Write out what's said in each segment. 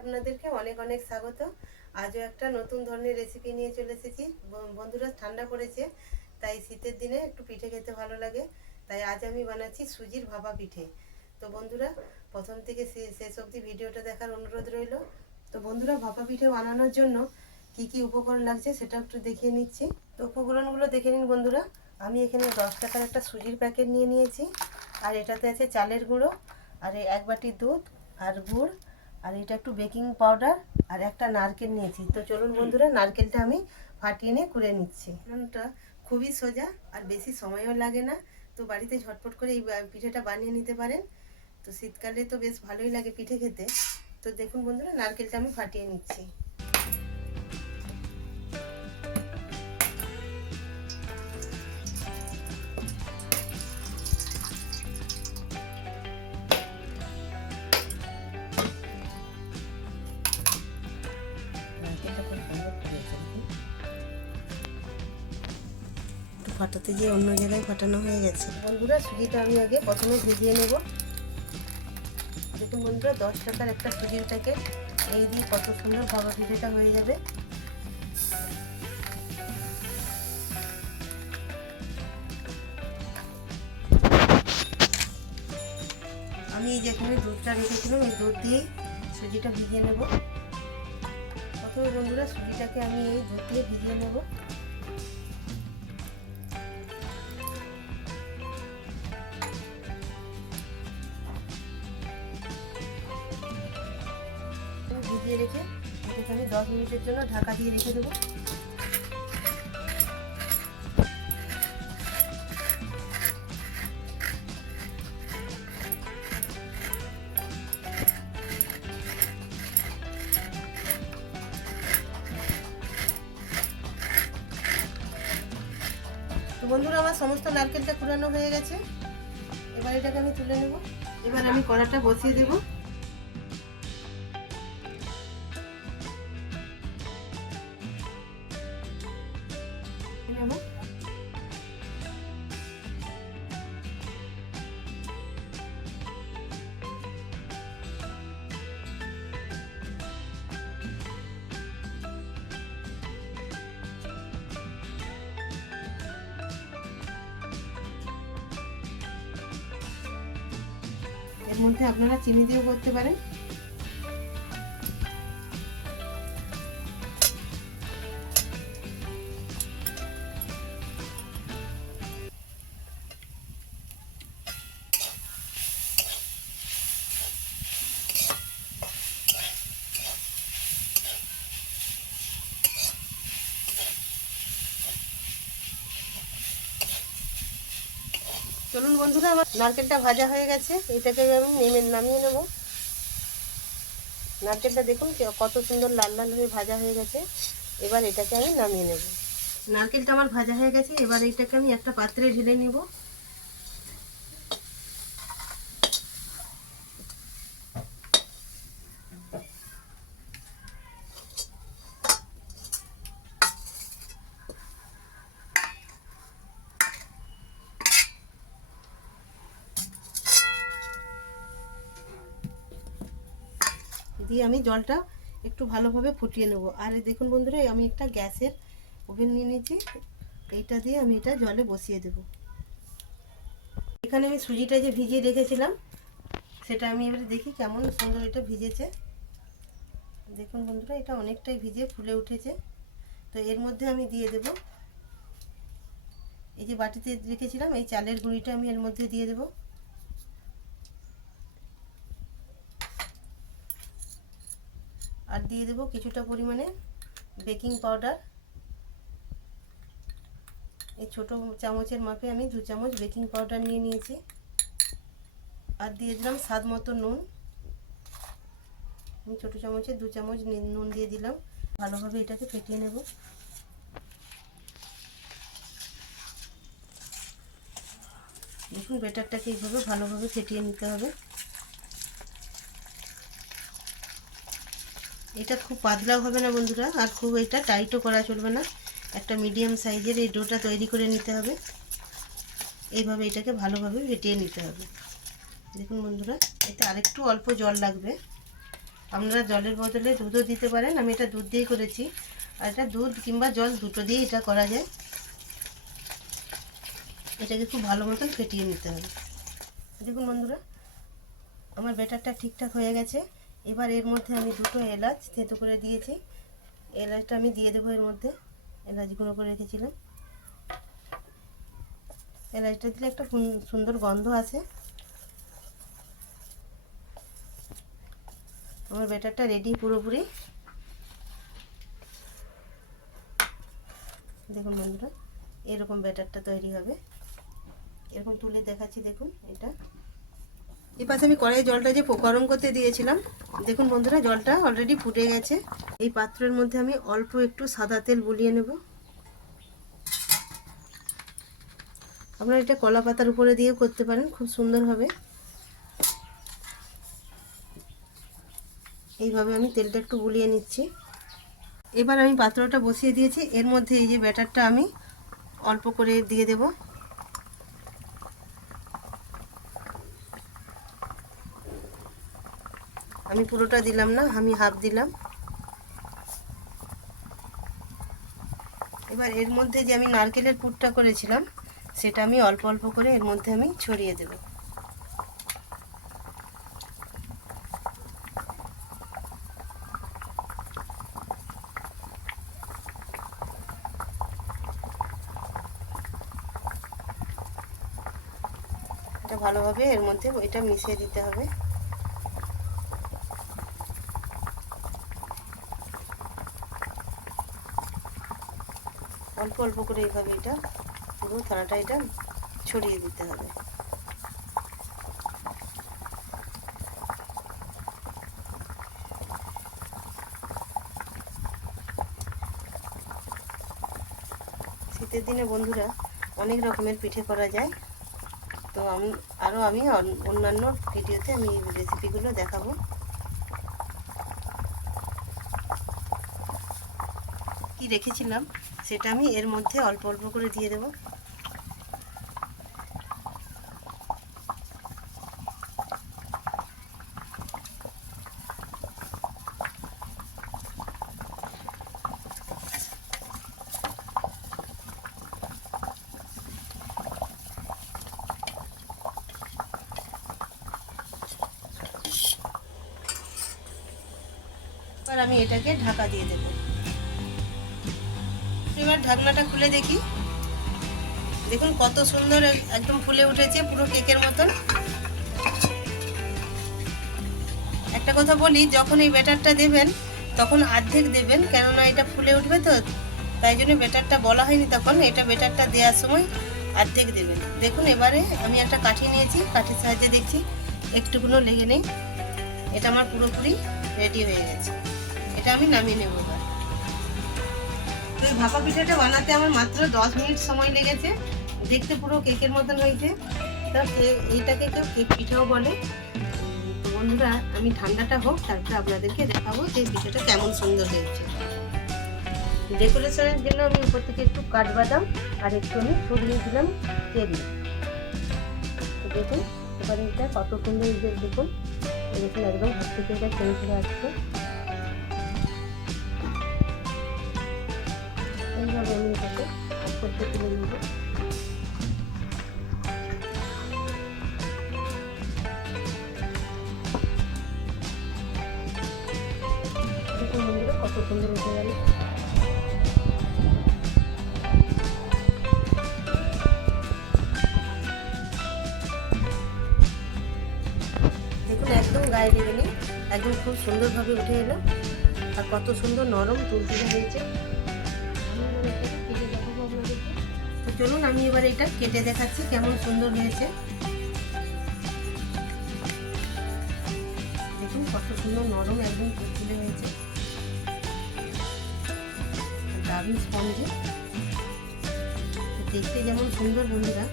আপনাদেরকে অনেক অনেক স্বাগত। আজও একটা নতুন ধরনের রেসিপি নিয়ে চলে এসেছি। বন্ধুরা, ঠান্ডা পড়েছে, তাই শীতের দিনে একটু পিঠে খেতে ভালো লাগে। তাই আজ আমি বানাচ্ছি সুজির ভাপা পিঠে। তো বন্ধুরা, প্রথম থেকে শেষ অবধি ভিডিওটা দেখার অনুরোধ রইল। তো বন্ধুরা, ভাপা পিঠে বানানোর জন্য কি কি উপকরণ লাগছে সেটা একটু দেখিয়ে নিচ্ছি। তো উপকরণগুলো দেখে নিন বন্ধুরা। আমি এখানে 10 টাকার একটা সুজির প্যাকেট নিয়ে নিয়েছি, আর এটাতে আছে চালের গুঁড়ো, আর 1 বাটি দুধ আর গুড়, আর এটা একটু বেকিং পাউডার, আর একটা নারকেল নিয়েছি। তো চলুন বন্ধুরা, নারকেলটা আমি ফাটিয়ে নিয়ে করে নিচ্ছি। এটা খুবই সোজা আর বেশি সময়ও লাগে না। তো বাড়িতে ঝটপট করে এই পিঠেটা বানিয়ে নিতে পারেন। তো শীতকালে তো বেশ ভালোই লাগে পিঠে খেতে। তো দেখুন বন্ধুরা, নারকেলটা আমি ফাটিয়ে নিচ্ছি। ফাটাতে গিয়ে অন্য জায়গায় ফাটানো হয়ে গেছে। বন্ধুরা, সুজিটা আমি আগে প্রথমে ভিজিয়ে নেব। দেখুন বন্ধুরা, 10 টাকার একটা সুজির প্যাকেট, এই দিয়ে কত সুন্দর ভাপা পিঠেটা হয়ে যাবে। আমি এই যেখানে দুধটা রেখেছিলাম, এই দুধ দিয়ে সুজিটা ভিজিয়ে নেব। প্রথমে বন্ধুরা, সুজিটাকে আমি এই দুধ দিয়ে ভিজিয়ে নেব। ভিজিয়ে রেখে এটাকে আমি 10 মিনিটের জন্য ঢাকা দিয়ে রেখে দেবো। তো বন্ধুরা, আমার সমস্ত নারকেলটা কুড়ানো হয়ে গেছে। এবার এটাকে আমি তুলে নেব। এবার আমি কড়াটা বসিয়ে দেব। এর মধ্যে আপনারা চিনি দিয়েও করতে পারেন। চলুন বন্ধুরা, আমার নারকেলটা ভাজা হয়ে গেছে। এটাকে আমি নামিয়ে নেব। নারকেলটা দেখুন কত সুন্দর লাল লাল হয়ে ভাজা হয়ে গেছে। এবার এটাকে আমি নামিয়ে নেব। নারকেলটা আমার ভাজা হয়ে গেছে। এবার এটাকে আমি একটা পাত্রে ঢেলে নেব। দিয়ে আমি জলটা একটু ভালোভাবে ফুটিয়ে নেব। আর দেখুন বন্ধুরা, আমি একটা গ্যাসের ওভেন নিয়ে নিয়েছি। এইটা দিয়ে আমি এটা জলে বসিয়ে দেব। এখানে আমি সুজিটা যে ভিজিয়ে রেখেছিলাম, সেটা আমি এবারে দেখি কেমন সুন্দর এটা ভিজেছে। দেখুন বন্ধুরা, এটা অনেকটাই ভিজে ফুলে উঠেছে। তো এর মধ্যে আমি দিয়ে দেব এই যে বাটিতে রেখেছিলাম এই চালের গুঁড়িটা আমি এর মধ্যে দিয়ে দেব। আর দিয়ে দেব কিছুটা পরিমাণে বেকিং পাউডার। এই ছোট চামচের মাপে আমি 2 চামচ বেকিং পাউডার নিয়ে নিয়েছি। আর দিয়ে দিলাম স্বাদ মতো নুন। আমি ছোট চামচে 2 চামচ নুন দিয়ে দিলাম। ভালোভাবে এটাকে ফেটিয়ে নেব। দেখুন, ব্যাটারটাকে এইভাবে ভালোভাবে ফেটিয়ে নিতে হবে। এটা খুব পাতলাও হবে না বন্ধুরা, আর খুব এটা টাইটও করা চলবে না। একটা মিডিয়াম সাইজের এই ডোটা তৈরি করে নিতে হবে। এইভাবে এটাকে ভালোভাবে ফেটিয়ে নিতে হবে। দেখুন বন্ধুরা, এতে আরেকটু অল্প জল লাগবে। আপনারা জলের বদলে দুধও দিতে পারেন, আমি এটা দুধ দিয়েই করেছি। আর এটা দুধ কিংবা জল দুটো দিয়েই এটা করা যায়। এটাকে খুব ভালো মতন ফেটিয়ে নিতে হবে। দেখুন বন্ধুরা, আমার ব্যাটারটা ঠিকঠাক হয়ে গেছে। এবার এর মধ্যে আমি দুটো এলাচ থেঁতো করে দিয়েছি, এলাচটা আমি দিয়ে দেবো এর মধ্যে। এলাচ গুঁড়ো করে রেখেছিলাম, এলাচটা দিলে একটা সুন্দর গন্ধ আছে। আমার ব্যাটারটা রেডি পুরোপুরি। দেখুন বন্ধুরা, এরকম ব্যাটারটা তৈরি হবে। এরকম তুলে দেখাচ্ছি, দেখুন এটা। এই পাশে আমি কড়াই জলটা যে গরম করতে দিয়েছিলাম, দেখুন বন্ধুরা জলটা অলরেডি ফুটে গেছে। এই পাত্রের মধ্যে আমি অল্প একটু সাদা তেল বুলিয়ে নেব। আপনারা এটা কলা পাতার উপরে দিয়েও করতে পারেন, খুব সুন্দর হবে। এইভাবে আমি তেলটা একটু বুলিয়ে নিচ্ছি। এবার আমি পাত্রটা বসিয়ে দিয়েছি, এর মধ্যে এই যে ব্যাটারটা আমি অল্প করে দিয়ে দেব। আমি পুরোটা দিলাম না, আমি হাফ দিলাম। এবার এর মধ্যে যে আমি নারকেলের পুরটা করেছিলাম, সেটা আমি অল্প অল্প করে এর মধ্যে আমি ছড়িয়ে দেব। এটা ভালোভাবে এর মধ্যে এটা মিশিয়ে দিতে হবে। অল্প অল্প করে এইভাবে এটা পুরো থালাটা এটা ছড়িয়ে দিতে হবে। শীতের দিনে বন্ধুরা অনেক রকমের পিঠে করা যায়, তো আমি অন্যান্য ভিডিওতে আমি রেসিপিগুলো দেখাবো। কি রেখেছিলাম সেটা আমি এর মধ্যে অল্প অল্প করে দিয়ে দেব। এবার আমি এটাকে ঢাকা দিয়ে দেব। এবার ঢাকনাটা খুলে দেখি, দেখুন কত সুন্দর একদম ফুলে উঠেছে, পুরো কেকের মতন। একটা কথা বলি, যখন এই ব্যাটারটা দেবেন তখন অর্ধেক দেবেন, কেননা এটা ফুলে উঠবে তো, তাই জন্য ব্যাটারটা বলা হয়নি তখন। এটা ব্যাটারটা দেওয়ার সময় অর্ধেক দেবেন। দেখুন এবারে আমি একটা কাঠি নিয়েছি, কাঠির সাহায্যে দেখছি একটুকুনো লেগে নেই। এটা আমার পুরোপুরি রেডি হয়ে গেছে, এটা আমি নামিয়ে নেব। এবার তো এই ভাপা পিঠাটা বানাতে আমার মাত্র 10 মিনিট সময় লেগেছে। দেখতে পুরো কেকের মতন হয়েছে। তো এইটাকে কেউ কেক পিঠাও বলে। বন্ধুরা, আমি ঠান্ডাটা হোক তারপরে আপনাদেরকে দেখাবো যে পিঠাটা কেমন সুন্দর হয়েছে। ডেকোরেশনের জন্য আমি উপর থেকে একটু কাঠবাদাম আর একটু আমি ছড়িয়ে দিলাম চেরি। দেখুন এবারে এটা কত সুন্দর, দেখুন দেখুন একদম হাত থেকে এটা ছেড়ে ছেড়ে আসছে। এইভাবে আমি এটাকে আস্তে আস্তে তুলে নেব। দেখুন বন্ধুরা কত সুন্দর উঠে গেল। দেখুন একদম গায়ে লেগে নেই, একদম খুব সুন্দরভাবে উঠে এলো। আর কত সুন্দর নরম তুলতুলে হয়েছে। তো চলুন আমি এবার এটা কেটে দেখাচ্ছি কেমন সুন্দর হয়েছে। দেখুন কত সুন্দর নরম একদম তুলতুলে হয়েছে, দারুণ স্পঞ্জি। দেখতে যেমন সুন্দর বন্ধুরা,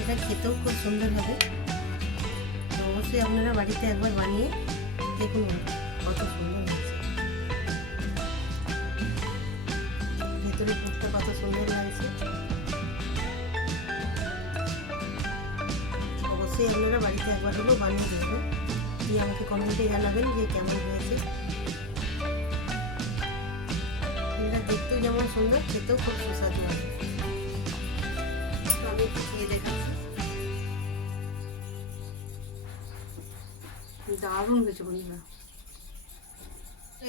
এটা খেতেও খুব সুন্দর হবে। তো অবশ্যই আপনারা বাড়িতে একবার বানিয়ে দেখুন কত সুন্দর হয়েছে। ভেতরে পুরটা কত সুন্দর লাগছে। অবশ্যই আপনারা বাড়িতে একবার হলেও বানিয়ে দেখবেন। দিয়ে আমাকে কমেন্টে জানাবেন যে কেমন হয়েছে। এটা দেখতেও যেমন সুন্দর, খেতেও খুব সুস্বাদু আছে। আমি একটু খেয়ে দেখাচ্ছি। দারুণ হয়েছে বন্ধুরা।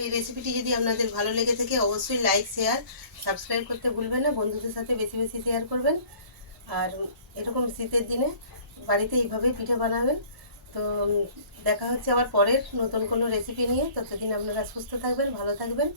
এই রেসিপিটি যদি আপনাদের ভালো লেগে থাকে অবশ্যই লাইক, শেয়ার, সাবস্ক্রাইব করতে ভুলবেন না। বন্ধুদের সাথে বেশি বেশি শেয়ার করবেন। আর এরকম শীতের দিনে বাড়িতে এইভাবেই পিঠে বানাবেন। তো দেখা হচ্ছে আবার পরের নতুন কোনো রেসিপি নিয়ে। ততদিন আপনারা সুস্থ থাকবেন, ভালো থাকবেন।